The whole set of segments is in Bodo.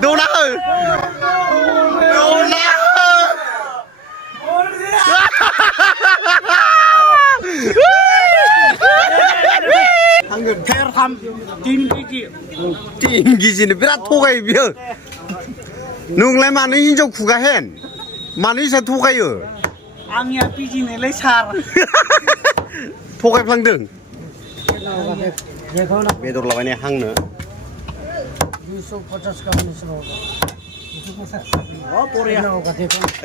Đâu nào? Đâu nào? Angin kayak ham tinggi. Tinggi sini berat togai biar. Nunglai mana ini jauh kugahen, mana ini satu togai yo. Angin tinggi nih lesar. Togai pelangdeng. Bedor lawannya hang ne. 250 kamu suruh. Oh, Korea.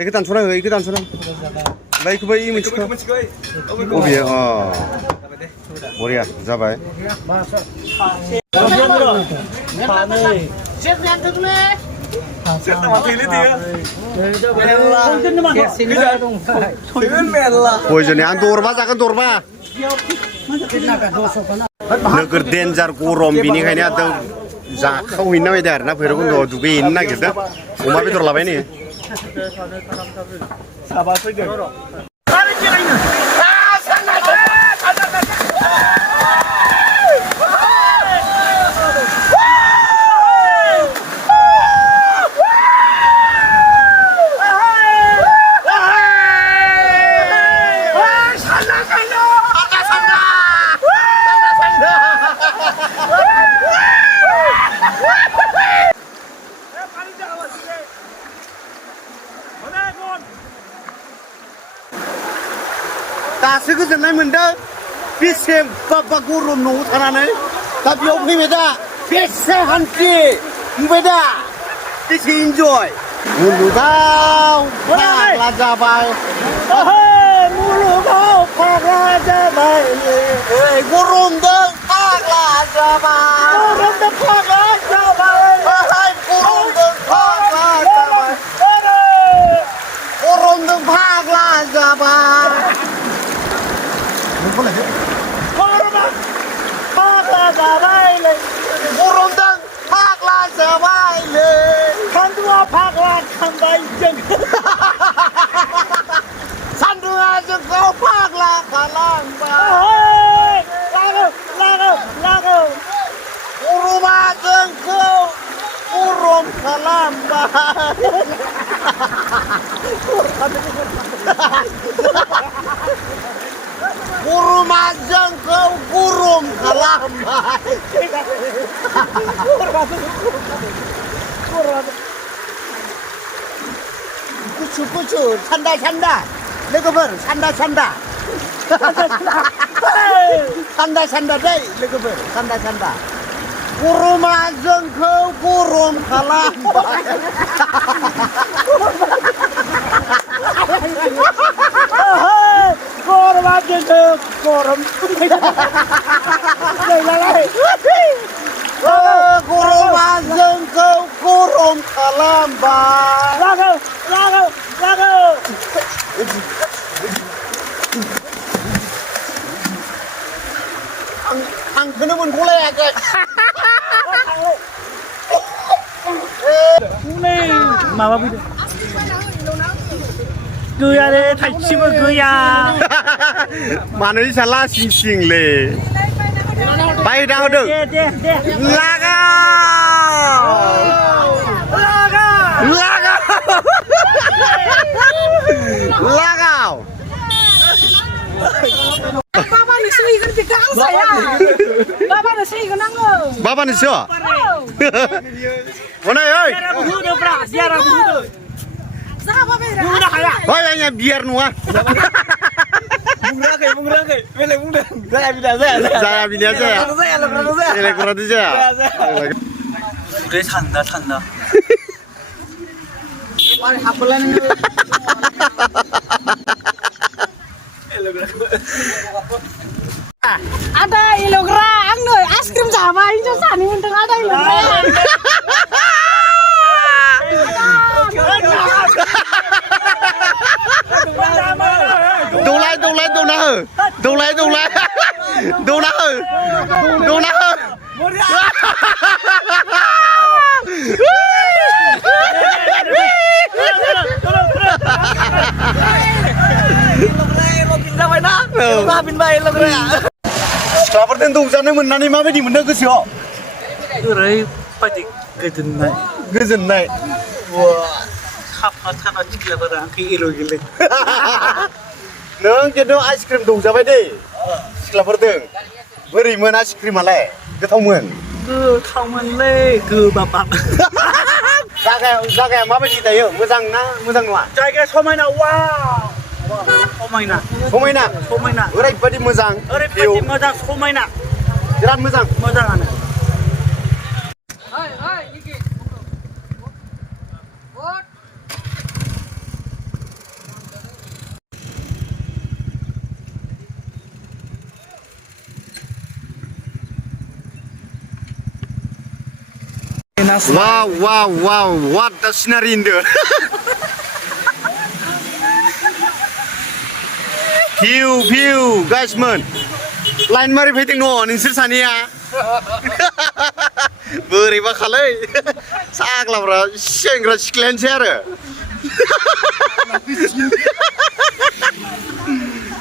Ikutan surah, ikutan surah. Baik baik ini macam. Oh biar. Oh. Korea, siapa? Boyone an dorba जागोन dorba. नोगोर डेन्जार गरम बिनिखायनो आरो जाखावहैनो नागिरदों आरो ना भैरबकुन्द'आव दुगैहैनो नागिरदों अमा बेदर लाबाय नै साबा फैदों दासो गोजोननाय मोनदों बेसे बाबा गरम न'आव थानानै दा बेयाव फैबाय दा बेसे हान्थि नुबाय दा बेसे इन्जय मुलुगाव फाग्ला जाबाय मुलुगाव फाग्ला जाबाय गरमजों फाग्ला जाबाय गरमजों फाग्ला जाबाय गरमजों फाग्ला जाबाय गरमजों फाग्ला जाबाय गरमजों फाग्ला जाबायलै सान्दुङा फाग्ला खालामबाय जोंखौ सान्दुङा जोंखौ फाग्ला खालामबाय लागौ गरमा जोंखौ गरम खालामबाय गरमा जोंखौ गरम खालामबाय गुसु गुसु थान्दा थान्दा लोगोफोर थान्दा थान्दा थान्दा थान्दा दै लोगोफोर थान्दा थान्दा गरमा जोंखौ गरम खालामबाय गरमा जोंखौ गरम गरमा जोंखौ गरम खालामबाय लागौ आंखौनो मोनगलायाखै माबा फैदों गैया दे थाइसेबो गैया मानो साला सिं सिंलै बायदा होदों लागाव Babaनो sihigin bigang saya. Babaनो sihigin aku. Bapak nih sih? Mana ya? Siapa butuh? Siapa beda? Oh ya biar nuah. Bunga kayak, saya bida. Saya bida saya. Elektronik saya. Udah tanda. Ada ilogra, angno es krim sama itu sani untung ada ilogra. Đâu nào Maafin bae logra. सिख्लाफोरजों दौजानो मोननानै माबायदि मोनदों गोसोआव ओरैबायदि गोजोननाय गोजोननाय साफा साफा सिख्लाफोरा आंखौ एल' गेले नों खिन्थु आइसक्रिम दौजाबाय दै सिख्लाफोरजों बोरैमोन आइसक्रिमालाय गोथावमोन गोथावमोनलै गोबाबाब जागाया माबायदि दायो मोजां ना मोजां नङा जायगाया समायना वाव समायना समायना समायना ओरैबायदि मोजां ओरैबायदि मोजां समायना बिराद मोजां मोजाङानो Wow, what the scenery in there? View, guys man. Lain mari faiting no, ningsir sania. Boरैबा खालै साग्लाब्रा सेंग्रा सिख्लायानोसै आरो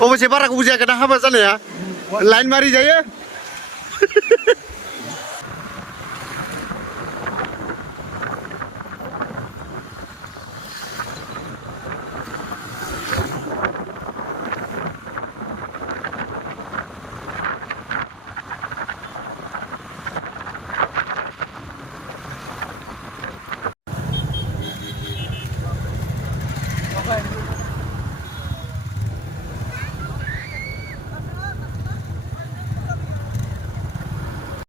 अबसे बारा गोबाव जायाखै ना हाबा जानाया लाइन मारि जायो